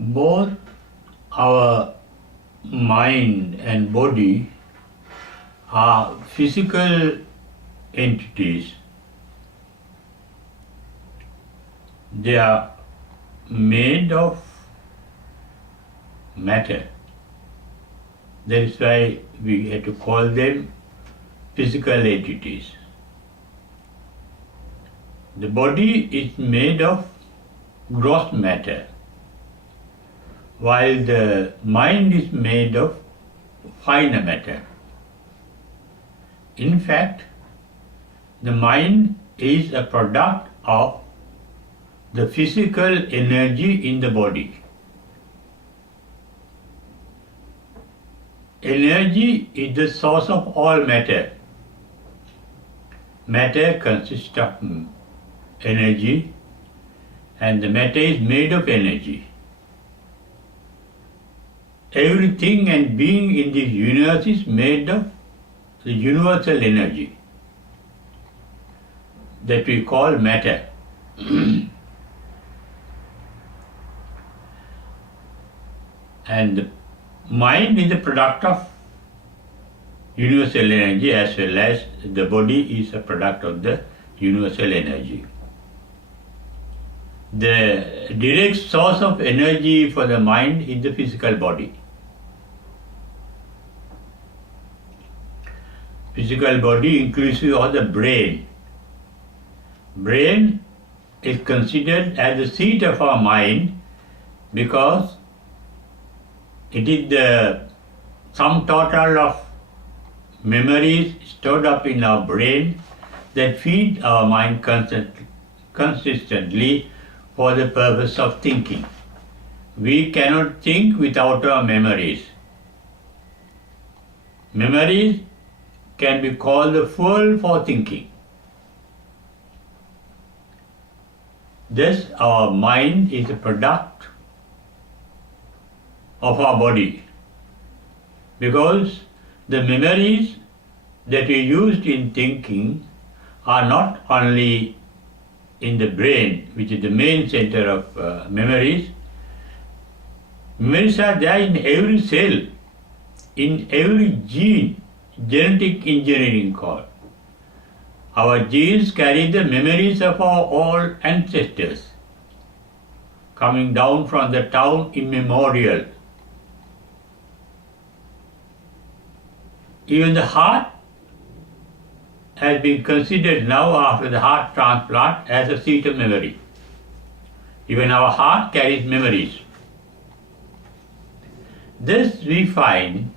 both our mind and body are physical entities. They are made of matter. That is why we have to call them physical entities. The body is made of gross matter, while the mind is made of finer matter. In fact, the mind is a product of the physical energy in the body. Energy is the source of all matter. Matter consists of energy, and the matter is made of energy. Everything and being in this universe is made of the universal energy that we call matter. And the mind is a product of universal energy, as well as the body is a product of the universal energy. The direct source of energy for the mind is the physical body. Physical body inclusive of the brain. Brain is considered as the seat of our mind because it is the sum total of memories stored up in our brain that feed our mind consistently for the purpose of thinking. We cannot think without our memories. Memories can be called the fuel for thinking. Thus, our mind is a product of our body, because the memories that we used in thinking are not only in the brain, which is the main center of memories. Memories are there in every cell, in every gene, genetic engineering called. Our genes carry the memories of our all ancestors, coming down from the town immemorial. Even the heart has been considered now after the heart transplant as a seat of memory. Even our heart carries memories. Thus we find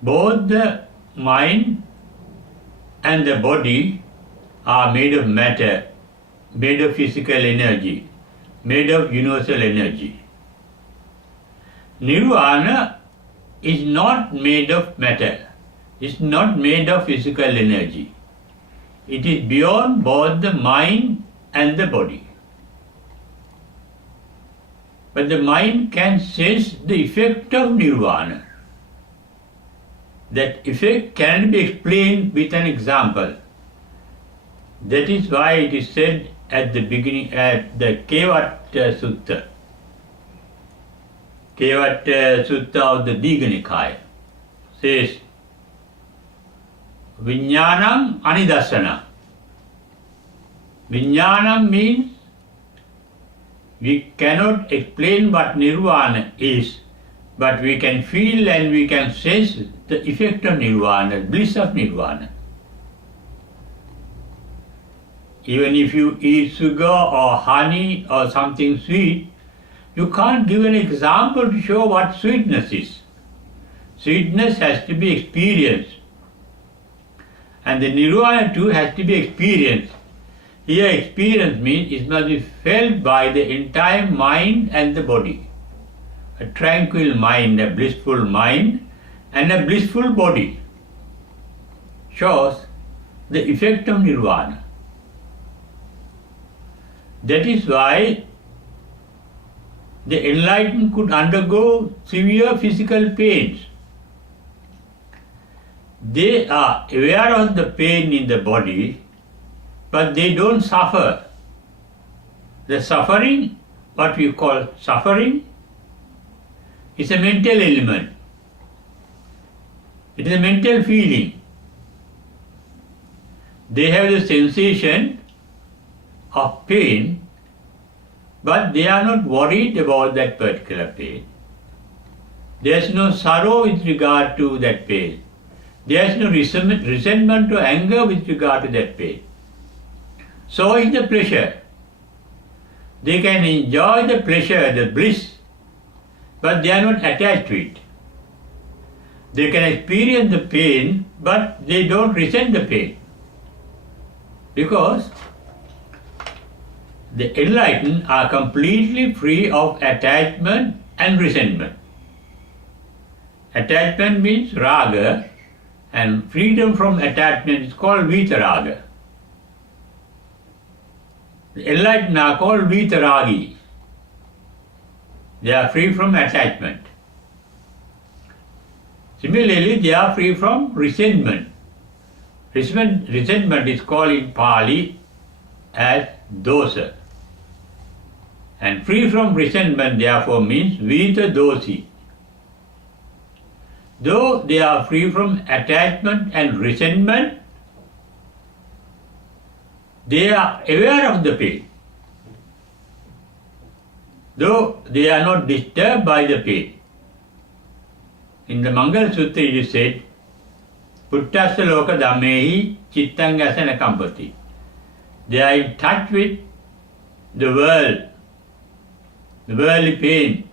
both the mind and the body are made of matter, made of physical energy, made of universal energy. Nirvana is not made of matter, is not made of physical energy. It is beyond both the mind and the body. But the mind can sense the effect of nirvana. That effect can be explained with an example. That is why it is said at the beginning, at the Kevat Sutta. Kevat Sutta of the Digha says, Vijnanam Anidasana. Vijnanam means we cannot explain what nirvana is, but we can feel and we can sense the effect of nirvana, bliss of nirvana. Even if you eat sugar or honey or something sweet, you can't give an example to show what sweetness is. Sweetness has to be experienced. And the nirvana too has to be experienced. Here experience means it must be felt by the entire mind and the body. A tranquil mind, a blissful mind and a blissful body shows the effect of nirvana. That is why the enlightened could undergo severe physical pains. They are aware of the pain in the body, but they don't suffer. The suffering what we call suffering is a mental element. It is a mental feeling. They have the sensation of pain, but they are not worried about that particular pain. There is no sorrow with regard to that pain. There is no resentment or anger with regard to that pain. So is the pleasure. They can enjoy the pleasure, the bliss, but they are not attached to it. They can experience the pain, but they don't resent the pain. Because the enlightened are completely free of attachment and resentment. Attachment means raga, and freedom from attachment is called vitaraga. The enlightened are called vitaragi. They are free from attachment. Similarly, they are free from resentment. Resentment is called in Pali as dosa. And free from resentment therefore means vita dosi. Though they are free from attachment and resentment, they are aware of the pain. Though they are not disturbed by the pain. In the Mangala Sutra it is said, Puttasa loka dhammehi chittangasana kampati. They are in touch with the world, the worldly pain.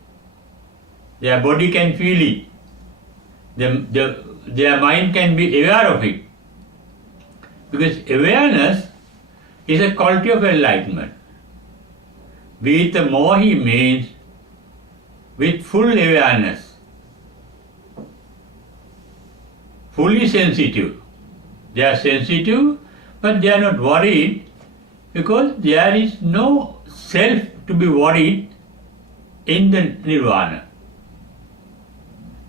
Their body can feel it. Their mind can be aware of it. Because awareness is a quality of enlightenment. Vita mohi means with full awareness, fully sensitive. They are sensitive, but they are not worried because there is no self to be worried in the nirvana.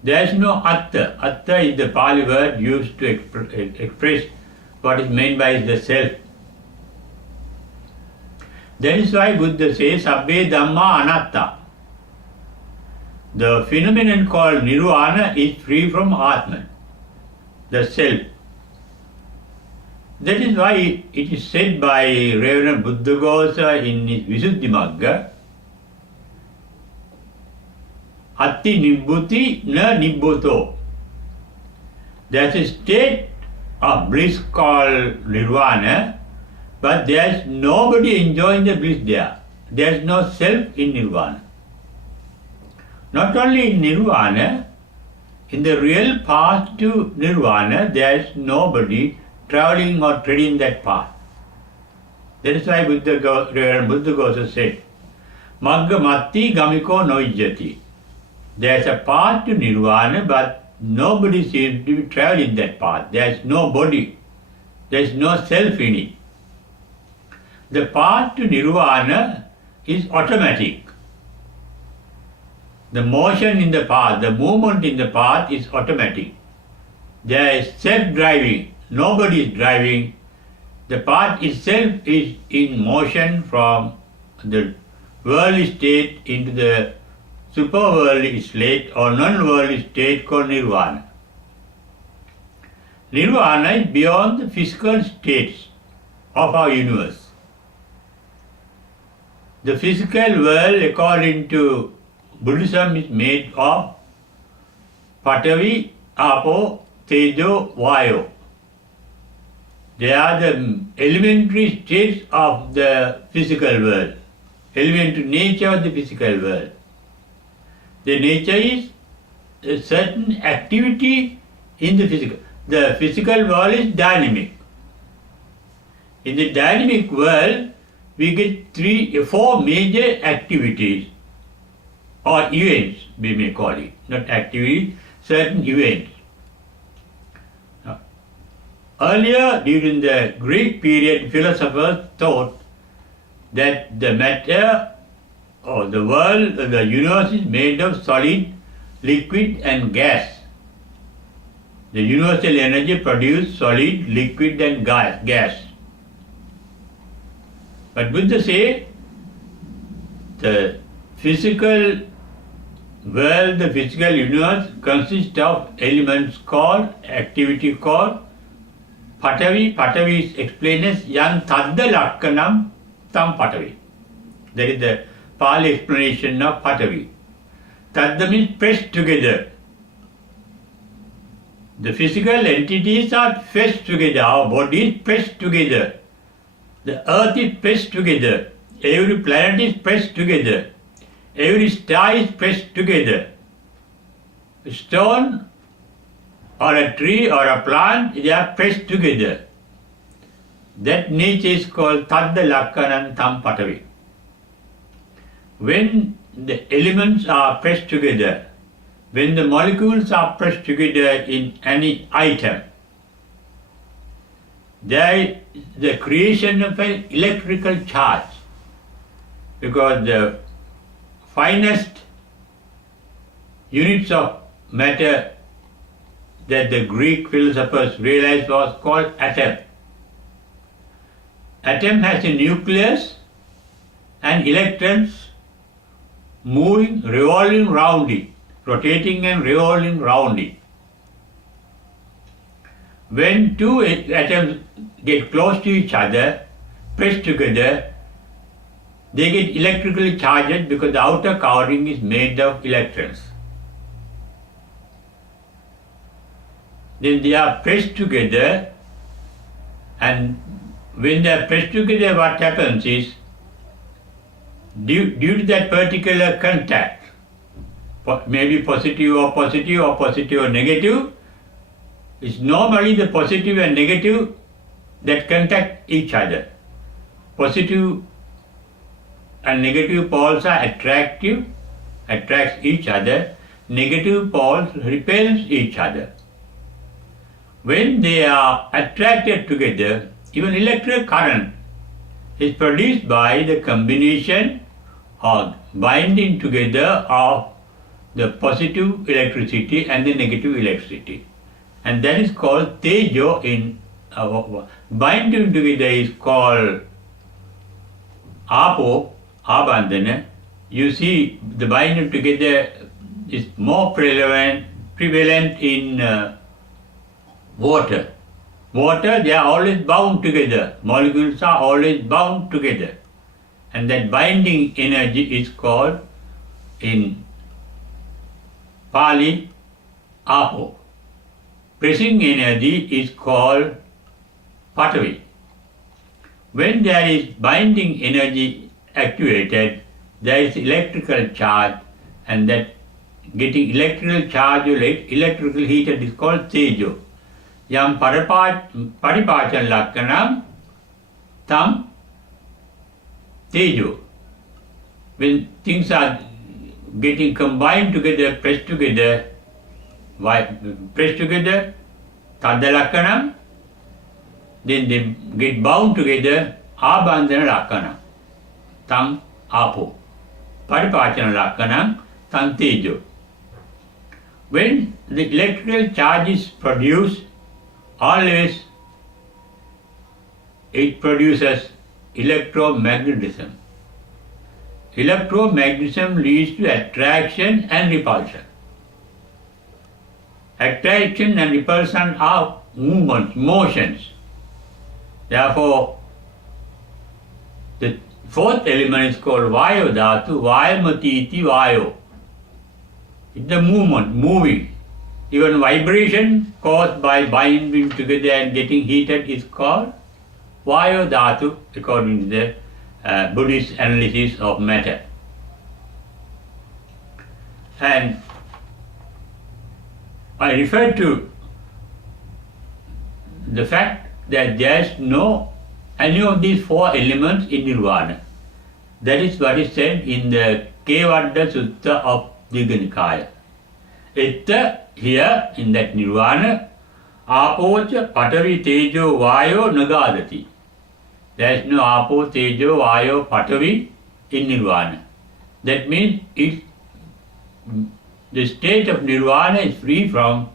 There is no atta. Atta is the Pali word used to express what is meant by the self. That is why Buddha says, Sabbe Dhamma Anatta. The phenomenon called nirvana is free from Atman, the self. That is why it is said by Reverend Buddhaghosa in his Visuddhimagga, Atti Nibbhuti na Nibbhuto. There is a state of bliss called nirvana, but there is nobody enjoying the bliss there. There is no self in nirvana. Not only in nirvana, in the real path to nirvana, there is nobody traveling or treading that path. That is why Reverend Buddhaghosa said, Magga matti gamiko noijjati. There is a path to nirvana, but nobody seems to be traveling that path. There is no body. There is no self in it. The path to nirvana is automatic. The motion in the path, the movement in the path is automatic. There is self-driving. Nobody is driving. The path itself is in motion from the worldly state into the super-worldly state or non-worldly state called nirvana. Nirvana is beyond the physical states of our universe. The physical world, according to Buddhism, is made of Patavi, Apo, Tejo, Vayo. They are the elementary states of the physical world, elementary nature of the physical world. The nature is a certain activity in the physical. The physical world is dynamic. In the dynamic world, we get four major activities or events, we may call it, not activities, certain events. Now, earlier, during the Greek period, philosophers thought that the matter or the world, the universe is made of solid, liquid and gas. The universal energy produces solid, liquid and gas. But Buddha says the physical world, the physical universe consists of elements called, activity called Patavi. Patavi is explained as Yan Tadda Lakkanam Tam Patavi. That is the Pali explanation of Patavi. Tadda means pressed together. The physical entities are pressed together. Our body is pressed together. The earth is pressed together. Every planet is pressed together. Every star is pressed together. A stone or a tree or a plant, they are pressed together. That nature is called Tadda Lakkanan Tam Patavi. When the elements are pressed together, when the molecules are pressed together in any item, there is the creation of an electrical charge, because the finest units of matter that the Greek philosophers realized was called atom. Atom has a nucleus and electrons moving, revolving round it, rotating and revolving round it. When two atoms get close to each other, pressed together, they get electrically charged because the outer covering is made of electrons. Then they are pressed together, and when they are pressed together, what happens is, due to that particular contact, maybe positive or positive or negative, it's normally the positive and negative that contact each other. Positive and negative poles are attracts each other. Negative poles repels each other. When they are attracted together, even electric current is produced by the combination or binding together of the positive electricity and the negative electricity. And that is called Tejo in binding together is called Apo, Abandhana. You see the binding together is more prevalent in water. Water, they are always bound together. Molecules are always bound together. And that binding energy is called in Pali Apo. Pressing energy is called Patavi. When there is binding energy activated, there is electrical charge, and that getting electrical charge or electrical heat is called Tejo. Yam Paripachan Lakkanam Tam Tejo. When things are getting combined together, pressed together, Tadda Lakkanam, then they get bound together, Abandhana Lakkanam, Tam Apo. Paripachan Lakkanam, Tam Tejo. When the electrical charge is produced, always it produces electromagnetism. Electromagnetism leads to attraction and repulsion. Attraction and repulsion are movements, motions. Therefore, the fourth element is called Vayo Dhatu, Vayamatiti Vayo. It's the movement, moving. Even vibration caused by binding together and getting heated is called Vayo Dhatu, according to the Buddhist analysis of matter. And I refer to the fact that there is no any of these four elements in Nirvana. That is what is said in the Kevadda Sutta of Digha Nikaya. Here in that Nirvana, Apocha, Patavi, Tejo, Vayo, Nagadati. There is no Apo, Tejo, Vayo, Patavi in Nirvana. That means the state of Nirvana is free from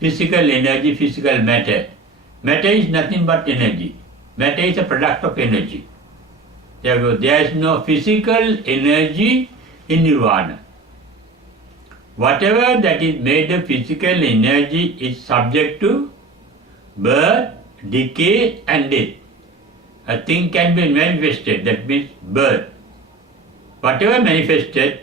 physical energy, physical matter. Matter is nothing but energy. Matter is a product of energy. Therefore, there is no physical energy in nirvana. Whatever that is made of physical energy is subject to birth, decay and death. A thing can be manifested, that means birth. Whatever manifested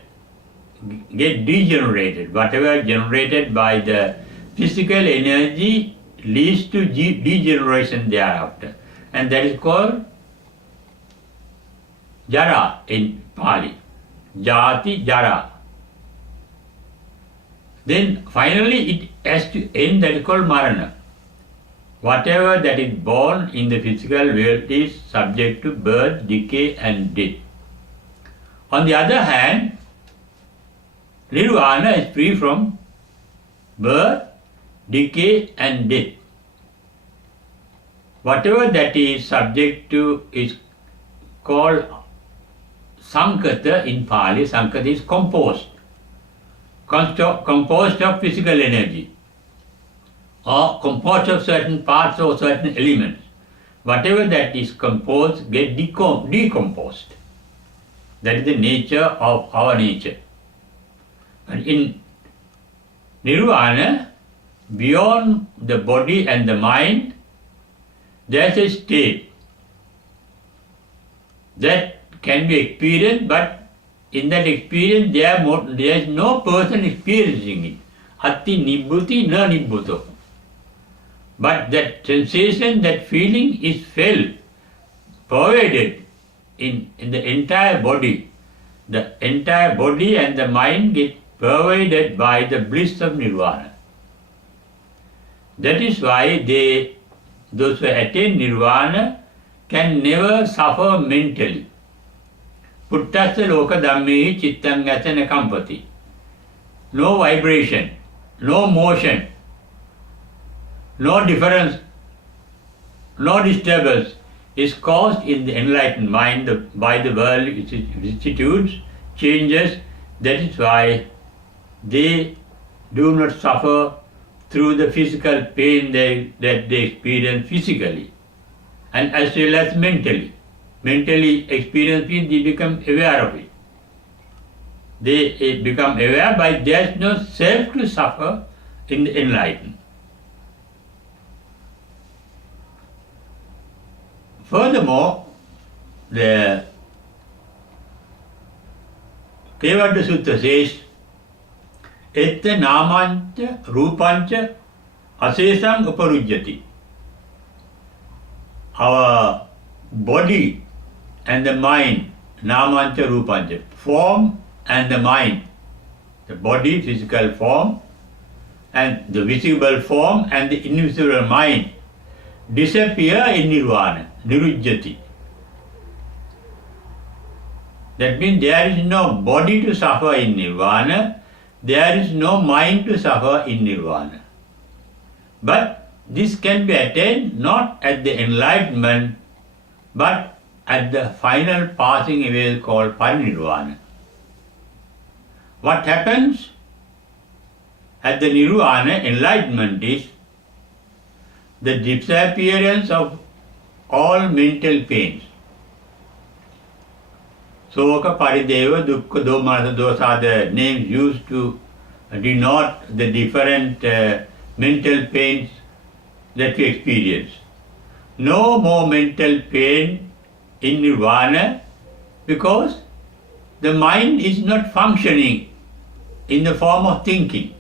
get degenerated. Whatever generated by the physical energy leads to degeneration thereafter. And that is called jara in Pali. Jati, jara. Then finally it has to end, that is called marana. Whatever that is born in the physical world is subject to birth, decay and death. On the other hand, nirvana is free from birth, decay and death. Whatever that is subject to is called sankata in Pali. Sankata is composed of physical energy or composed of certain parts or certain elements. Whatever that is composed get decomposed. That is the nature of our nature. And in nirvana, beyond the body and the mind, there is a state that can be experienced, but in that experience there is no person experiencing it. Atti nibbhuti na nibbhuto. But that sensation, that feeling is felt, pervaded in the entire body. The entire body and the mind get pervaded by the bliss of nirvana. That is why those who attain nirvana can never suffer mentally. Puttasya loka dhammehi chittam gacana kampati. No vibration, no motion, no difference, no disturbance is caused in the enlightened mind by the world vicissitudes, changes. That is why they do not suffer through the physical pain that they experience physically and as well as mentally. Mentally experience means they become aware of it. They become aware by there is no self to suffer in the enlightened. Furthermore, the Kevada Sutta says, Etta namancha rupancha asesam uparujyati. Our body and the mind, namancha rupancha, form and the mind, the body, physical form, and the visible form and the invisible mind disappear in nirvana, nirujyati. That means there is no body to suffer in nirvana, there is no mind to suffer in nirvana. But this can be attained not at the enlightenment, but at the final passing away called parinirvana. What happens at the nirvana, enlightenment, is the disappearance of all mental pains. Soka, parideva, dukkha, domanasa, those are the names used to denote the different mental pains that we experience. No more mental pain in nirvana because the mind is not functioning in the form of thinking.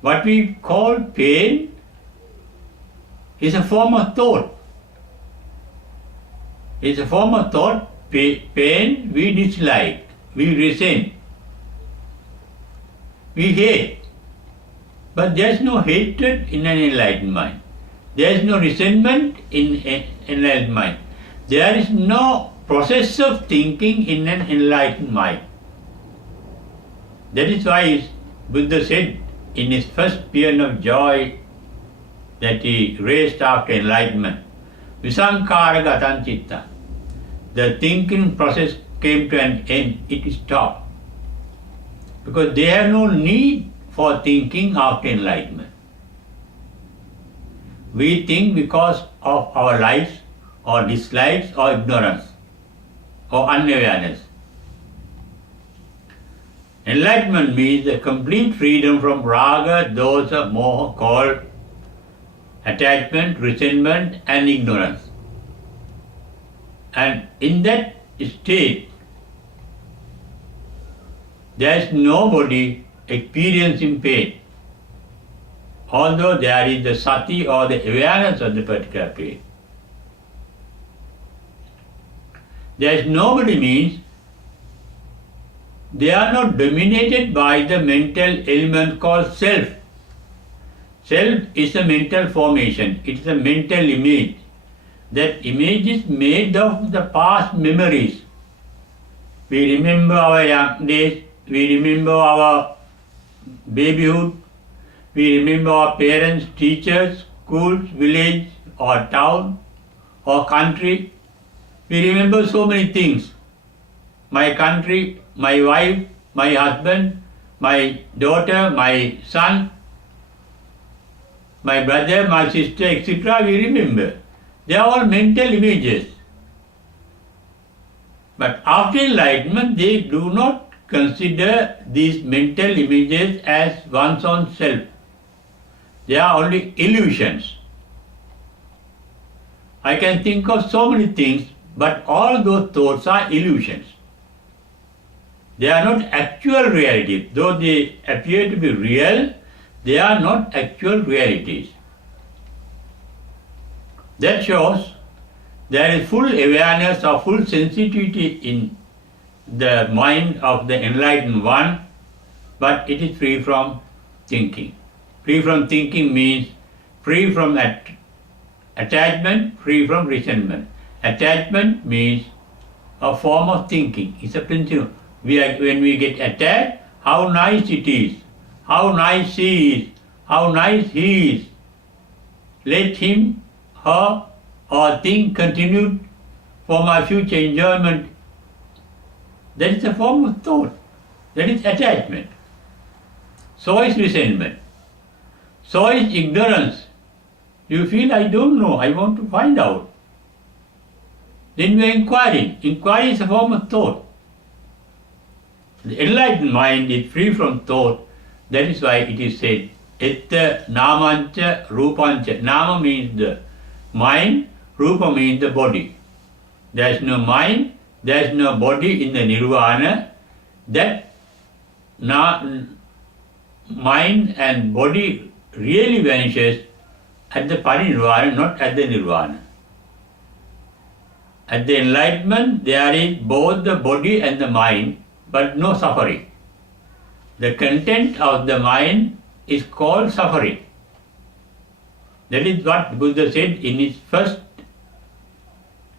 What we call pain is a form of thought. It's a form of thought. Pain we dislike, we resent, we hate. But there is no hatred in an enlightened mind. There is no resentment in an enlightened mind. There is no process of thinking in an enlightened mind. That is why Buddha said in his first paean of joy that he raised after enlightenment, Visankhara gatan citta. The thinking process came to an end, it stopped. Because they have no need for thinking after enlightenment. We think because of our likes or dislikes or ignorance or unawareness. Enlightenment means the complete freedom from raga, dosa, moha, called attachment, resentment and ignorance. And in that state, there is nobody experiencing pain, although there is the sati or the awareness of the particular pain. There is nobody means they are not dominated by the mental element called self. Self is a mental formation, it is a mental image. That image is made of the past memories. We remember our young days, we remember our babyhood, we remember our parents, teachers, schools, village or town or country. We remember so many things. My country, my wife, my husband, my daughter, my son, my brother, my sister, etc. We remember. They are all mental images. But after enlightenment, they do not consider these mental images as one's own self. They are only illusions. I can think of so many things, but all those thoughts are illusions. They are not actual realities. Though they appear to be real, they are not actual realities. That shows there is full awareness or full sensitivity in the mind of the enlightened one, but it is free from thinking. Free from thinking means free from attachment, free from resentment. Attachment means a form of thinking. It's a principle. When we get attached, how nice it is, how nice she is, how nice he is. Let him, her or thing continue for my future enjoyment. That is a form of thought. That is attachment. So is resentment. So is ignorance. You feel, I don't know, I want to find out. Then we are inquiring. Inquiry is a form of thought. The enlightened mind is free from thought. That is why it is said, Etta namancha rupancha. Nama means the mind, rupa means the body. There is no mind, there is no body in the nirvana. That mind and body really vanishes at the parinirvana, not at the nirvana. At the enlightenment, there is both the body and the mind, but no suffering. The content of the mind is called suffering. That is what Buddha said in his first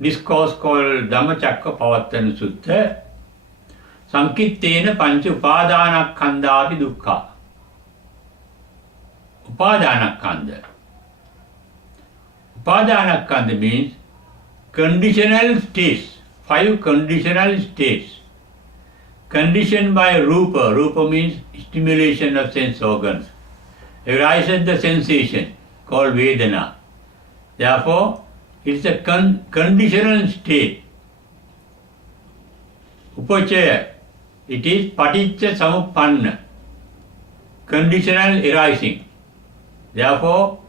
discourse called Dhammacakkappavattana Sutta. Sankittena pancha upadanakkhandhapi dukkha. Upadanakkhandha. Upadanakkhandha means conditional states, 5 conditional states. Conditioned by rupa. Rupa means stimulation of sense organs. Arises the sensation called vedana. Therefore, it is a conditional state. Upachaya, it is paticca samuppanna, conditional arising. Therefore,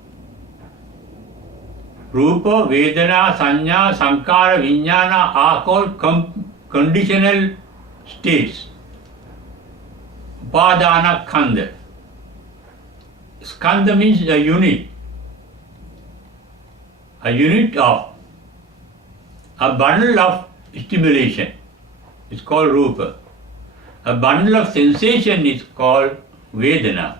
rupa, vedana, sanya, sankara, vijnana are called conditional states. Upadanakkhandha. Skandha means a unit. A unit of a bundle of stimulation is called rupa. A bundle of sensation is called vedana.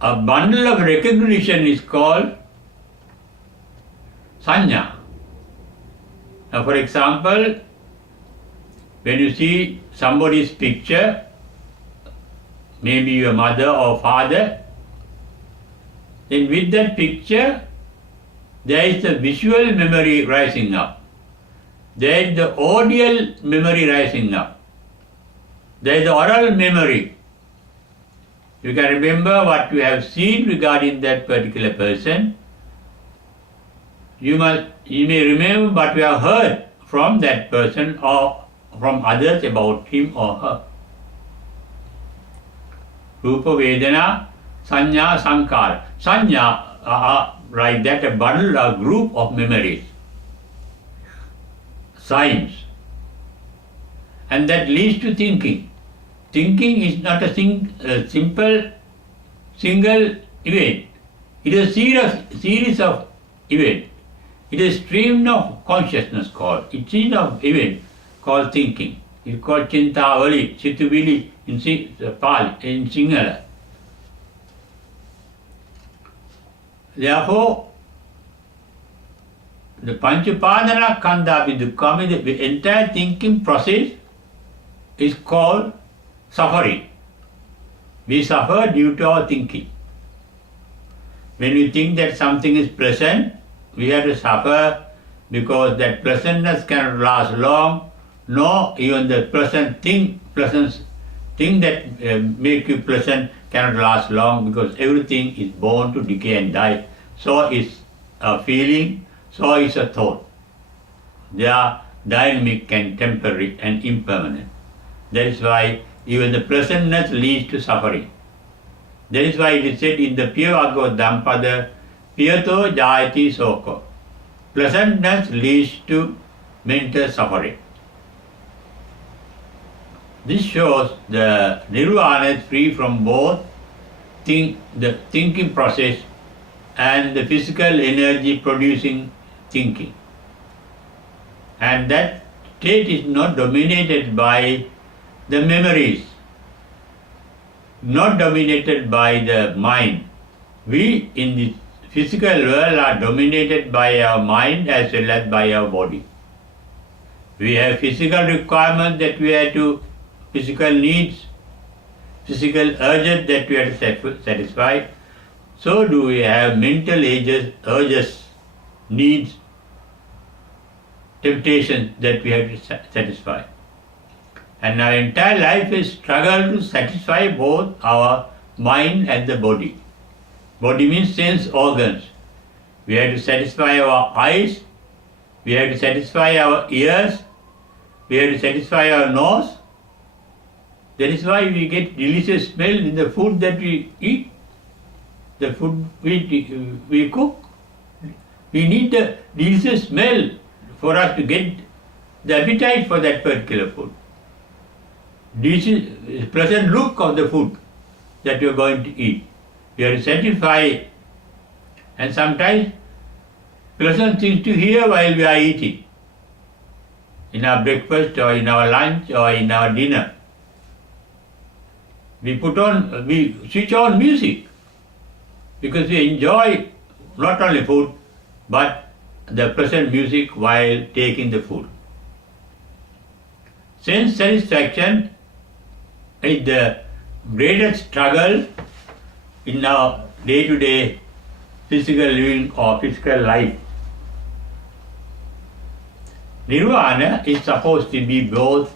A bundle of recognition is called sanya. Now, for example, when you see somebody's picture, maybe your mother or father, then with that picture, there is a visual memory rising up. There is the audial memory rising up. There is the oral memory. You can remember what you have seen regarding that particular person. You may remember what you have heard from that person or from others about him or her. Rupa, Vedana, Sanya, Sankara. Sanya are like that, a bundle, a group of memories, signs, and that leads to thinking. Thinking is not a simple single event. It is a series of events. It is a stream of consciousness called. It's a of event called thinking. It's called Chintavali, Chituvili in Pali, in Sinhala. Therefore, the Panchapadana Kanda Vidukkami, the entire thinking process is called suffering. We suffer due to our thinking. When we think that something is pleasant, we have to suffer because that pleasantness cannot last long. No, even the pleasant thing that make you pleasant cannot last long, because everything is born to decay and die. So is a feeling, so is a thought. They are dynamic and temporary and impermanent. That is why even the pleasantness leads to suffering. That is why it is said in the Piyavaggo Dhampada, Piyato Jayati Soko. Pleasantness leads to mental suffering. This shows the nirvana is free from both the thinking process and the physical energy producing thinking. And that state is not dominated by the memories, not dominated by the mind. We in the physical world are dominated by our mind as well as by our body. We have physical requirements that we have to, physical needs, physical urges that we have to satisfy. So do we have mental urges, needs, temptations that we have to satisfy. And our entire life is struggle to satisfy both our mind and the body. Body means sense organs. We have to satisfy our eyes, we have to satisfy our ears, we have to satisfy our nose. That is why we get delicious smell in the food that we eat, the food we cook. We need the delicious smell for us to get the appetite for that particular food. Delicious, pleasant look of the food that you are going to eat. You have to satisfy, and sometimes pleasant things to hear while we are eating, in our breakfast or in our lunch or in our dinner. We switch on music because we enjoy not only food but the pleasant music while taking the food. Sense satisfaction is the greatest struggle in our day-to-day physical living or physical life. Nirvana is supposed to be both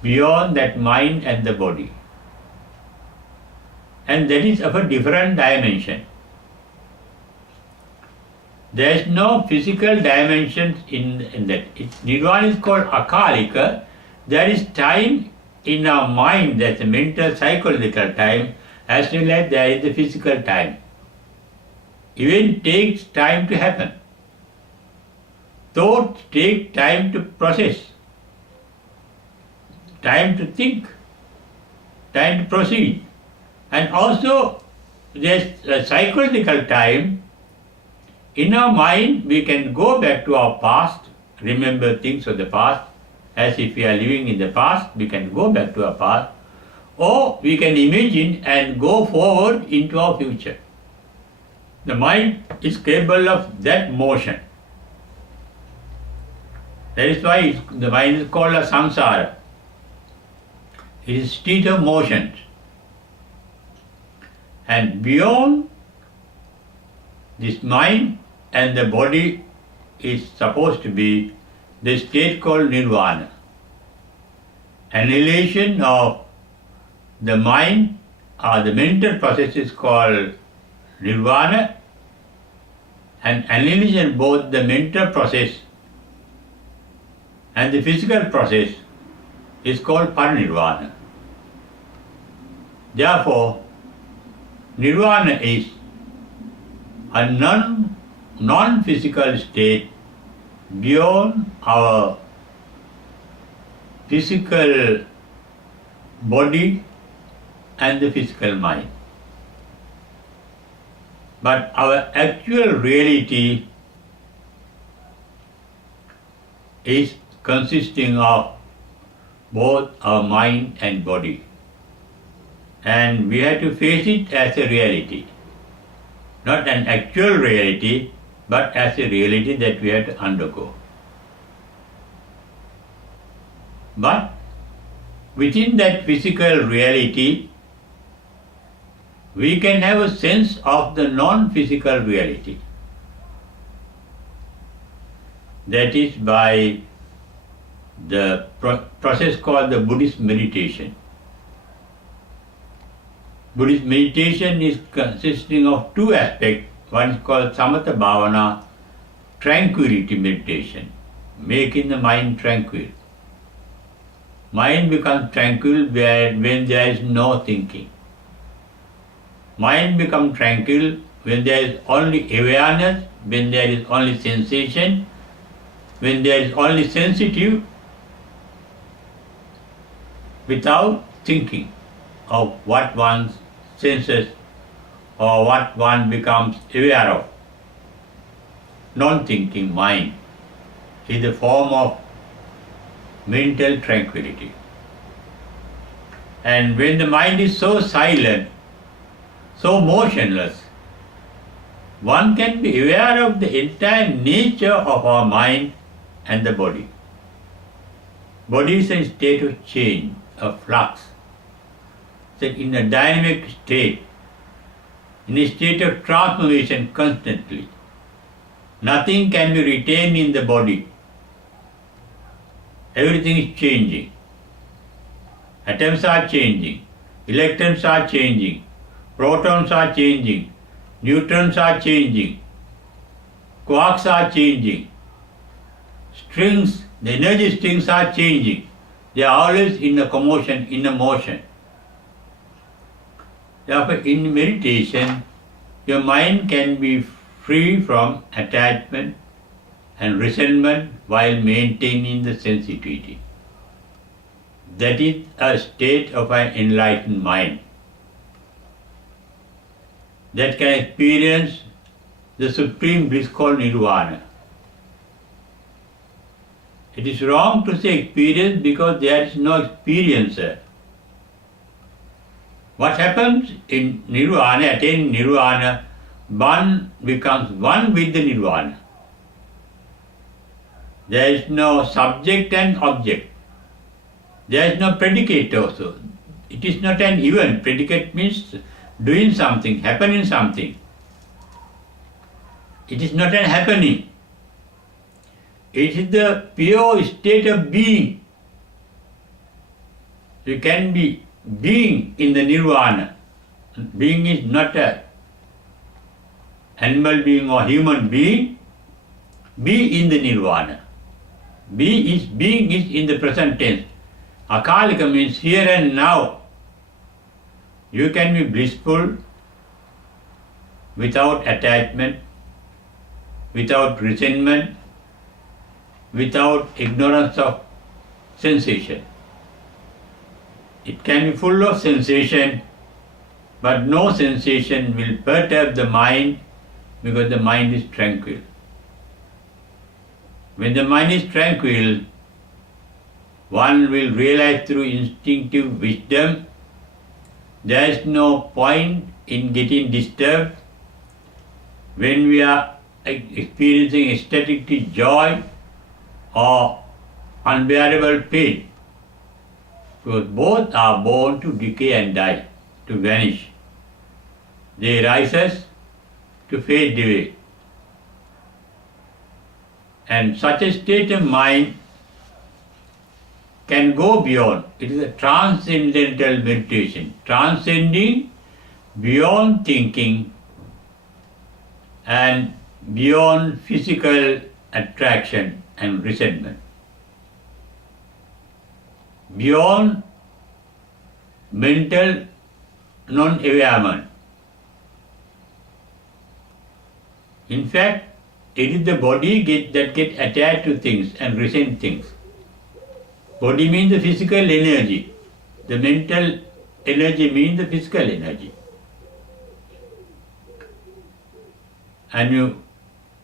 beyond that mind and the body. And that is of a different dimension. There is no physical dimension in that. Nirvana is called akalika. There is time in our mind, that's a mental psychological time, as well as there is the physical time. Event takes time to happen. Thoughts take time to process, time to think, time to proceed. And also there's a psychological time. In our mind we can go back to our past, remember things of the past, as if we are living in the past, we can go back to our past, or we can imagine and go forward into our future. The mind is capable of that motion. That is why the mind is called a samsara. It is a state of motions. And beyond this mind and the body is supposed to be the state called nirvana. Annihilation of the mind or the mental process is called nirvana, and annihilation both the mental process and the physical process is called parinirvana. Therefore, nirvana is a non-physical state beyond our physical body and the physical mind. But our actual reality is consisting of both our mind and body. And we have to face it as a reality. Not an actual reality, but as a reality that we have to undergo. But within that physical reality, we can have a sense of the non-physical reality. That is by the process called the Buddhist meditation. Buddhist meditation is consisting of two aspects. One is called samatha bhavana, tranquility meditation, making the mind tranquil. Mind becomes tranquil when there is no thinking. Mind becomes tranquil when there is only awareness, when there is only sensation, when there is only sensitive, without thinking of what one senses or what one becomes aware of. Non-thinking mind is a form of mental tranquility. And when the mind is so silent, so motionless, one can be aware of the entire nature of our mind and the body. Body is a state of change, of flux. So in a dynamic state, in a state of transformation constantly. Nothing can be retained in the body. Everything is changing. Atoms are changing, electrons are changing, protons are changing, neutrons are changing, quarks are changing, strings, the energy strings are changing. They are always in a commotion, in a motion. Therefore, in meditation, your mind can be free from attachment and resentment while maintaining the sensitivity. That is a state of an enlightened mind that can experience the supreme bliss called nirvana. It is wrong to say experience because there is no experiencer. What happens in nirvana, attaining nirvana, one becomes one with the nirvana. There is no subject and object. There is no predicate also. It is not an event. Predicate means doing something, happening something. It is not an happening. It is the pure state of being. You can be being in the nirvana. Being is not an animal being or human being. Be in the nirvana. Being is in the present tense. Akalika means here and now. You can be blissful without attachment, without resentment, without ignorance of sensation. It can be full of sensation, but no sensation will perturb the mind because the mind is tranquil. When the mind is tranquil, one will realize through instinctive wisdom there is no point in getting disturbed when we are experiencing ecstatic joy or unbearable pain. Because both are born to decay and die, to vanish. They rise to fade away. And such a state of mind can go beyond. It is a transcendental meditation, transcending beyond thinking and beyond physical attraction and resentment. beyond mental non-awareness. In fact, it is the body that gets attached to things and resent things. Body means the physical energy. The mental energy means the physical energy. And you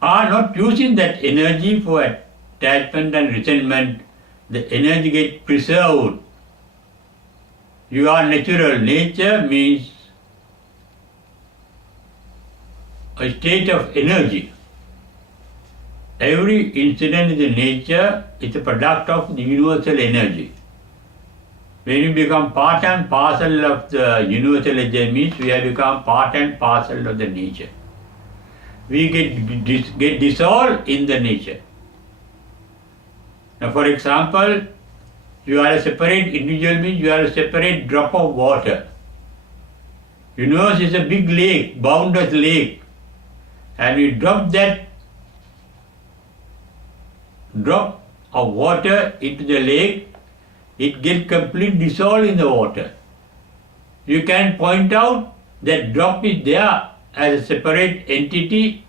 are not using that energy for attachment and resentment. The energy gets preserved. You are natural. Nature means a state of energy. Every incident in the nature is a product of the universal energy. When you become part and parcel of the universal energy, means we have become part and parcel of the nature. We get dissolved in the nature. Now, for example, you are a separate individual, means you are a separate drop of water. Universe is a big lake, boundless lake, and you drop that drop of water into the lake, it gets completely dissolved in the water. You can point out that drop is there as a separate entity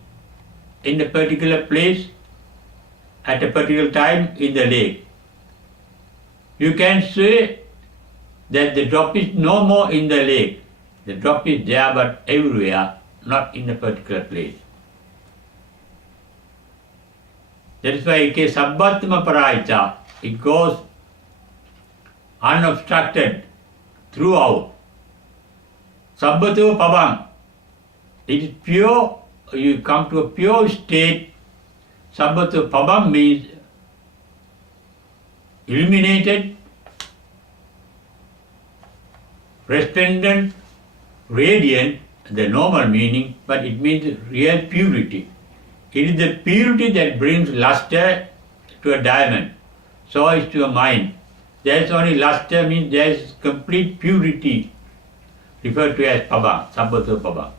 in a particular place at a particular time in the lake. You can say that the drop is no more in the lake. The drop is there but everywhere, not in a particular place. That is why it is Sabbatma Parayita. It goes unobstructed throughout. Sabbato Pabam. It is pure, you come to a pure state. Sabbato Pabam means illuminated, resplendent, radiant, the normal meaning, but it means real purity. It is the purity that brings luster to a diamond, so is to a mind. There is only luster, means there is complete purity, referred to as Pabam, Sabbato Pabam.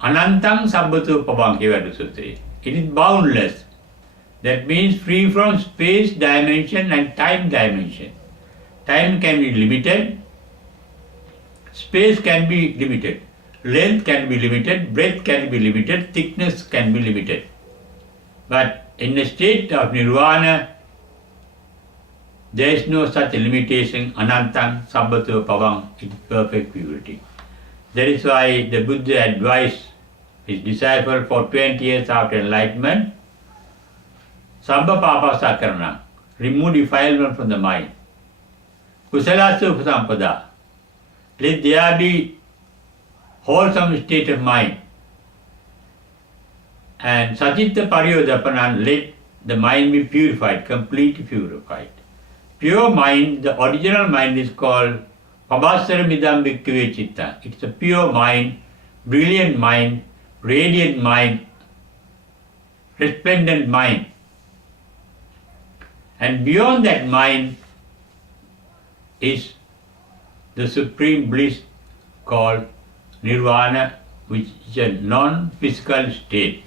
Anantang Sabbato Pabam, he had to say. It is boundless. That means free from space dimension and time dimension. Time can be limited, space can be limited. Length can be limited, breadth can be limited, thickness can be limited. But in a state of nirvana, there is no such limitation. Anantang Sabbato Pavang, in perfect purity. That is why the Buddha advised his disciple for 20 years after enlightenment, Sabba Papa Sakarana, remove defilement from the mind. Kusalasu Upasampada, let there be wholesome state of mind. And Sachitta Pariyodapana, let the mind be purified, completely purified. Pure mind, the original mind is called Pabhasaramidam Bhikkhave Chitta. It's a pure mind, brilliant mind, radiant mind, resplendent mind. And beyond that mind is the supreme bliss called Nirvana, which is a non-physical state.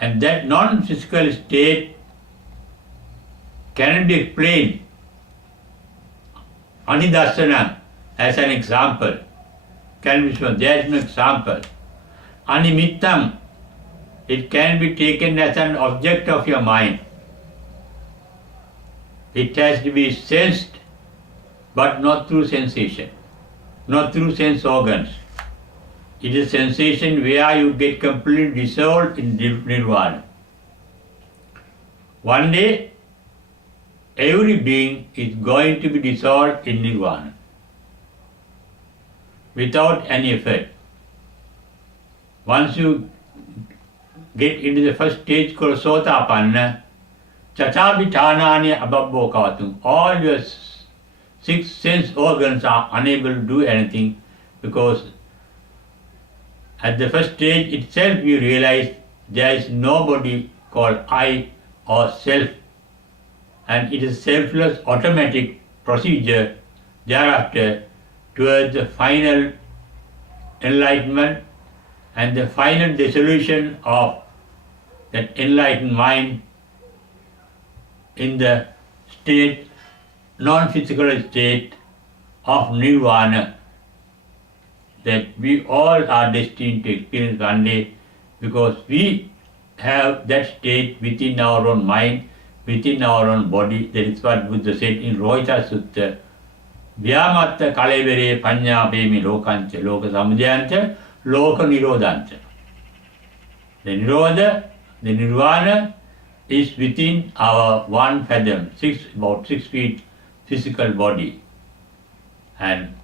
And that non-physical state cannot be explained. Anidassana, as an example, can be shown. There is an example. Animittam, it can be taken as an object of your mind. It has to be sensed, but not through sensation, not through sense organs. It is a sensation where you get completely dissolved in nirvana. One day, every being is going to be dissolved in nirvana without any effort. Once you get into the first stage called Sotapanna, Chachabhitanani abhabbhokatum, all your 6 sense organs are unable to do anything, because at the first stage itself you realize there is nobody called I or self, and it is selfless automatic procedure thereafter towards the final enlightenment and the final dissolution of that enlightened mind in the state, non-physical state of nirvana that we all are destined to experience one day, because we have that state within our own mind, within our own body. That is what Buddha said in Rohita Sutta. Vyamatta kalevere panyapemi lokancha loka samudyancha loka nirodhancha. The nirodha, the nirvana is within our 1 fathom, about 6 feet physical body. And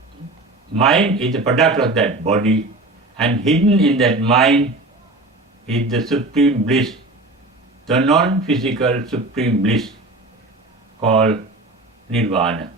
mind is the product of that body, and hidden in that mind is the supreme bliss, the non-physical supreme bliss called nirvana.